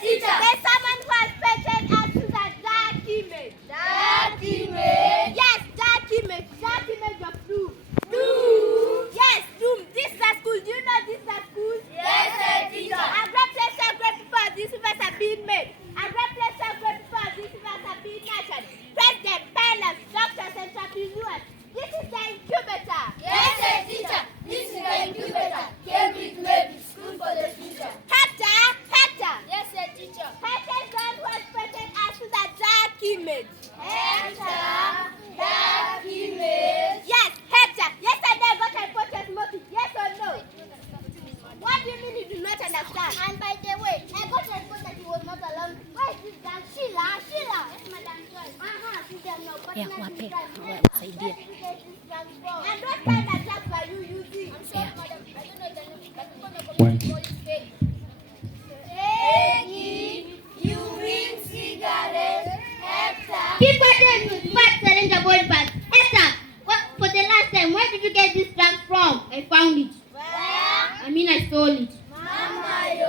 teacher. There's someone who has painted us to the dark image. Dark image. Yes, dark image. Dark image of doom. Doom. Yes, doom. This is a school. Do you know this is a school? Yes, teacher. A great place of great people of this universe have been made. A great place of great people of this universe have been nurtured. President, pilots, doctors, and entrepreneurs. This is the incubator. Yes, teacher. This is the incubator. Cambridge Maybe School for the Future. Hector. Yes, teacher. Hector is God who has painted us to the dark image. Hector. Dark image. Yes, Hector. Yesterday I got a report smoking. Yes or no? What do you mean you do not understand? And by the way, I got a report that he was not alone. Where is this girl? Sheila. Yes, Madam Joy. She's there now. But Yeah, wape. Saidia. And what kind of drugs are you using? I'm sorry, Madam. I don't know the name, but people know One. call it fake. Peggy, you mean cigarette. Hector. Keep quiet, fat syringe body pass. Hector, for the last time, where did you get this drug from? I found it. Where? I stole it. Mama, yo.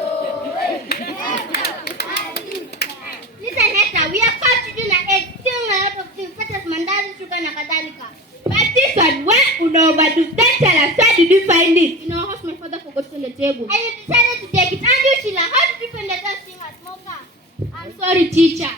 Listen, Hector, we are caught children at age stealing a lot of things such as mandazi, sugar, na kadhalika. But this one, where would overdo? Then tell us, where did you find it? In our house, my father forgot it on the table. And you decided to take it. And you, Sheila, how did you find the dust being a smoker? I'm sorry, teacher.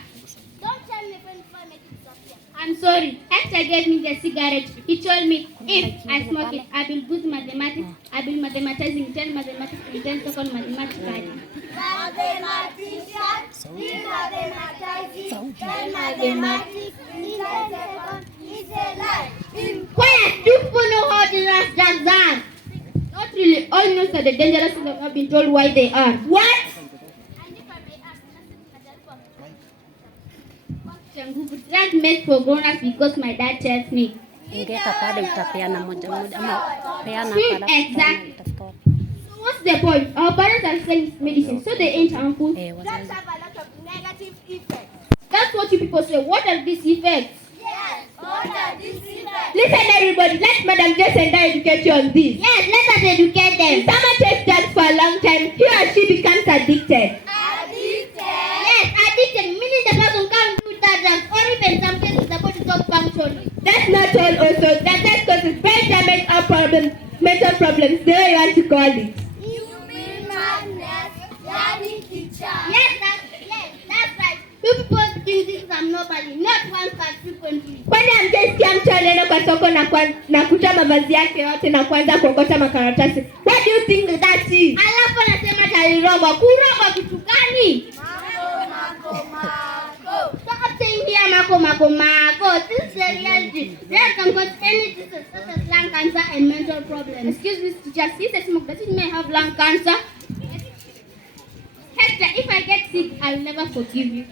Don't tell me when before I make it disappear. I'm sorry. Hector gave me the cigarette. He told me if I smoke it, I will good mathematics. I will mathematizing 10 mathematics in 10 seconds mathematically. Mathematician, be mathematizing, then mathematics, in 10 seconds, is a lie. Quiet! Do people know how dangerous drugs are? Not really. All knows that the dangerous things have not been told why they are. What? And if I may ask, Drugs made for grown-ups because my dad tells me. Ingeka pale utapeana moja ama peana pala. Exactly. So what's the point? Our parents are selling medicine, so they ain't harmful. Drugs have a lot of negative effects. That's what you people say. What are these effects? Yes, what are these effects? Listen, everybody. Let Madam Jess and I educate you on this. yes, let us educate them. If someone takes drugs for a long time, he or she becomes addicted. Addicted. Yes, addicted, meaning the person can't do that drugs, or even some cases the body stops functioning. That's not all also. That just causes brain damage or mental problems, the way you want to call it. You mean madness, daddy teacher? Yes, that's right. You people think this is abnormally, not once but frequently. Kwani amjesikia mtu anaenda kwa soko na kutoa mavazi yake yote na kuanza kuokota makaratasi? What do you think that is? Alafu anasema talirogwa. Kurogwa kitu gani? Mako. Stop saying here mako. This is the reality. There can cause any disease such as lung cancer and mental problems. Excuse me, teacher. Since I smoke, does it may have lung cancer? Hector, if I get sick, I'll never forgive you.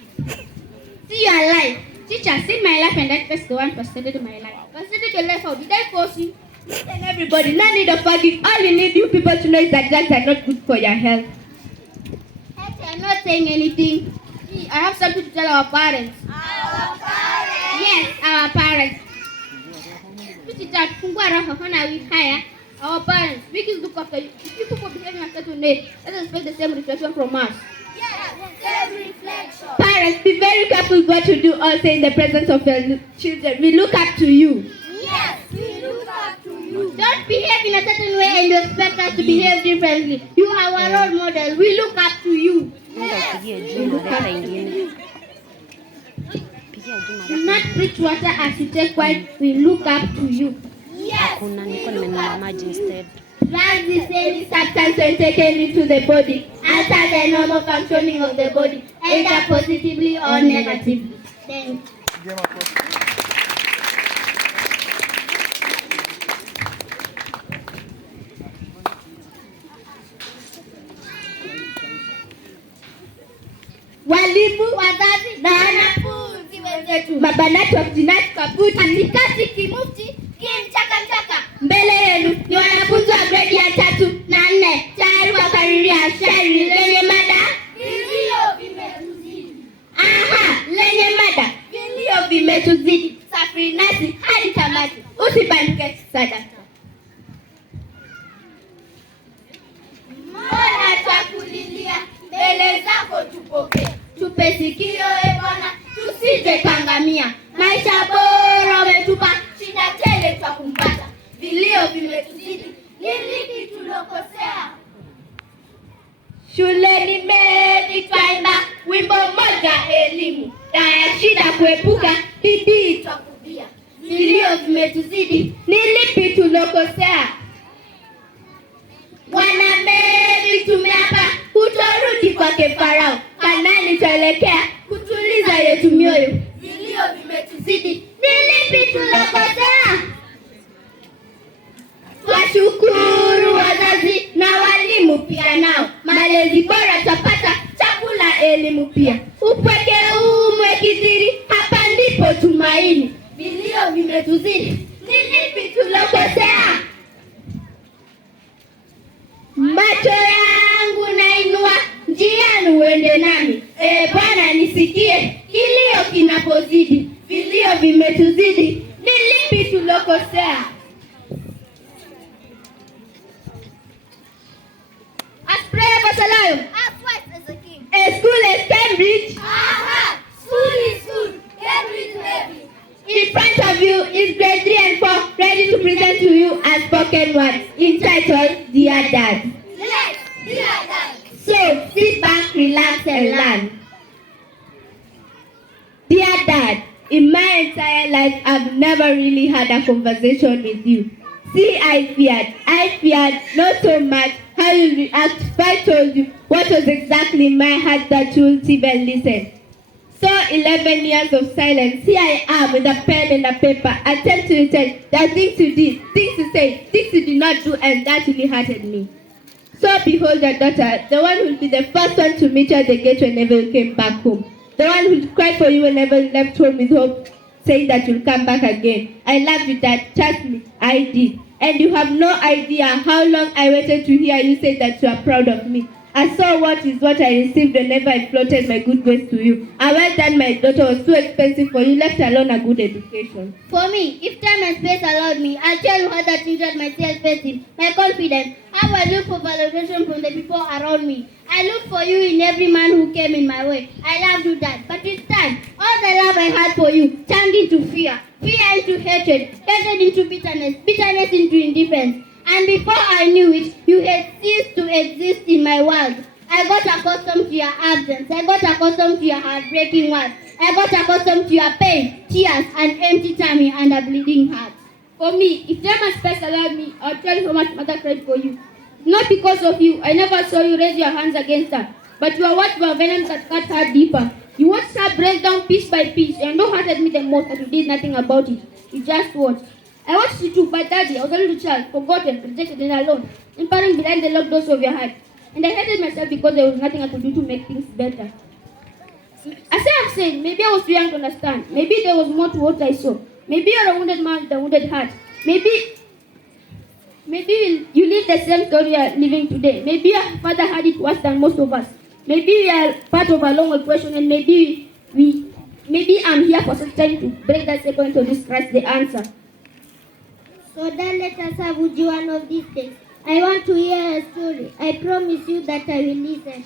See your life. Teacher, see my life and that was the one frustrated my life. Frustrated your life, how did I force you? Listen, everybody, no need of forgiving. All you need you people to know is that drugs are not good for your health. Hector, I'm not saying anything. See, I have something to tell our parents. Our parents. Yes, our parents. Teacher, fungua roho, hana we hire. Our parents, we can look after you. If you people behaving a certain way, let us expect the same reflection from us. Yes, same reflection. Parents, be very careful with what you do also in the presence of your children. We look up to you. Yes, we look up to you. Don't behave in a certain way and you expect us to behave differently. You are our role model. We look up to you. Nenda upigie Juma leta ingine. Pigia Juma Do leta. not preach water as you take wine. We look up to you. Yes. Hakuna niko nimenunua maji instead. Drugs is any substance when taken into the body, alter the normal functioning of the body, either positively or negatively. Thank you. Walimu, wazazi na wanafunzi wenzetu, mabanati wa mjinati kabuti, katikati kimufti, kimchaka mbele yenu ni wanafunzi wa gredi ya 3 na 4 tayari wakariria shairi lenye mada Vilio vimetuzidi. lenye mada vilio vimetuzidi, safiri nasi hadi tamati, usibanduke sadaka. Mbona twakulilia, mbele zako tupokee. tupe sikio Bwana, tusije kangamia. Maisha bora umetupa, shida tele twakumpata. Vilio vimetuzidi, ni lipi tulokosea? Shuleni medi twaimba wimbo moja elimu, na shida kuepuka, bidii twakubia. Vilio vimetuzidi, ni lipi tulokosea? Wana medi tumeapa, hutorudi kwake Farao. Kanaani twaelekea, kutuliza yetu mioyo. Vilio vimetuzidi, ni lipi tulokosea? Washukuru wazazi na walimu pia nao, malezi bora twapata, chakula elimu pia. Upweke umekithiri, hapa ndipo tumaini. Vilio vimetuzidi, ni lipi tulokosea? Macho yangu nainua, njiani uende nami. Bwana nisikie, kilio kinapozidi. Vilio vimetuzidi, ni lipi tulokosea? As prayer was allowed, As wise as a king. a school as Cambridge, Aha! School is school. Cambridge Navy. in front of you is grade 3 and 4, ready to present to you a spoken word entitled Dear Dad. Yes, dear Dad. So, sit back, relax and learn. Dear Dad, in my entire life, I've never really had a conversation with you. See, I feared not so much how you react if I told you what was exactly in my heart that you wouldn't even listen. So 11 years of silence, here I am with a pen and a paper, attempting to tell the things you did, things you said, things you did not do, and that really hurted me. So behold your daughter, the one who will be the first one to meet you at the gate whenever you came back home. The one who will cry for you whenever you left home with hope, saying that you'll come back again. I love you, Dad. Trust me, I did. And you have no idea how long I waited to hear you say that you are proud of me. I saw what is what I received whenever I floated my good ways to you. I well done, my daughter was too expensive for you, left alone a good education. For me, if time and space allowed me, I'll tell you how that injured my self-esteem, my confidence, how I look for validation from the people around me. I look for you in every man who came in my way. I loved you, Dad, but it's time. All the love I had for you turned into fear, fear into hatred, hatred into bitterness, bitterness into indifference. And before I knew it, you had ceased to exist in my world. I got accustomed to your absence. I got accustomed to your heartbreaking words. I got accustomed to your pain, tears, and empty tummy and a bleeding heart. For me, if time and space allowed me, I would tell you how much Mother cried for you. Not because of you. I never saw you raise your hands against her. But you are what were venom that cut her deeper. You watched her break down piece by piece, and no hurted me the most that you did nothing about it. You just watched. I watched you too, but Daddy, I was a little child, forgotten, rejected, and alone, impairing behind the locked doors of your heart. And I hated myself because there was nothing I could do to make things better. As I have said, maybe I was too young to understand. Maybe there was more to what I saw. Maybe you're a wounded man with a wounded heart. Maybe you live the same story you are living today. Maybe your father had it worse than most of us. Maybe we are part of a long equation, and maybe I'm here for such time to break that circle and to discuss the answer. So then let us have you one of these days. I want to hear a story. I promise you that I will listen.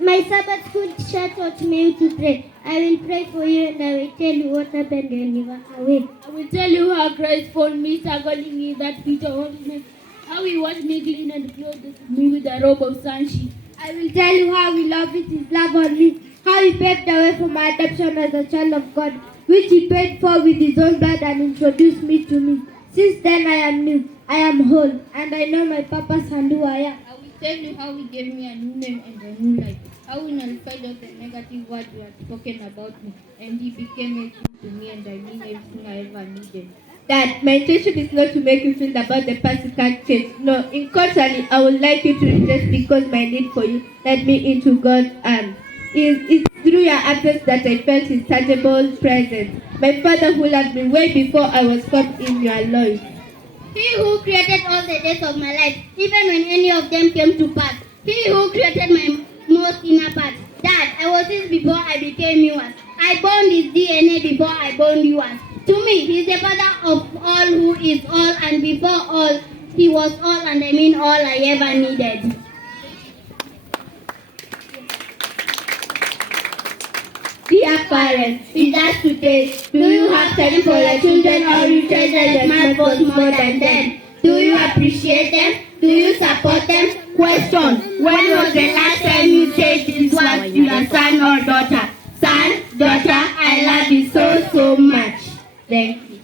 My Sabbath school teacher taught me to pray. I will pray for you and I will tell you what happened when you were away. I will tell you how Christ found me struggling in that pit of holiness, how he washed me clean and clothed me with a robe of sonship. I will tell you how he loved his love on me, how he paved the way for my adoption as a child of God, which he paid for with his own blood and introduced me to me. Since then I am new, I am whole, and I know my purpose and who I am. I will tell you how he gave me a new name and a new life, how he nullified all the negative words you had spoken about me, and he became a king to me, and I mean everything I ever needed. That my intention is not to make you feel about the past you can't change. No, in contrary, I would like you to rejoice because my need for you led me into God's arms. It's through your absence that I felt his tangible presence. My Father who loved me way before I was formed in your loins. He who created all the days of my life, even when any of them came to pass. He who created my most inner parts. Dad, I was his before I became yours. I bound his DNA before I bound yours. To me, he is the Father of all who is all, and before all, he was all, and I mean all I ever needed. Dear parents, with us today, do you have time for your children or you treasure your smartphones more than them? Do you appreciate them? Do you support them? Question, when was the last time you said these words to your son or daughter? Son, daughter, I love you so much. Thank you.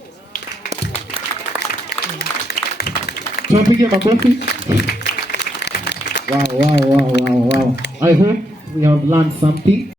Tupige makofi. Wow. I hope we have learned something.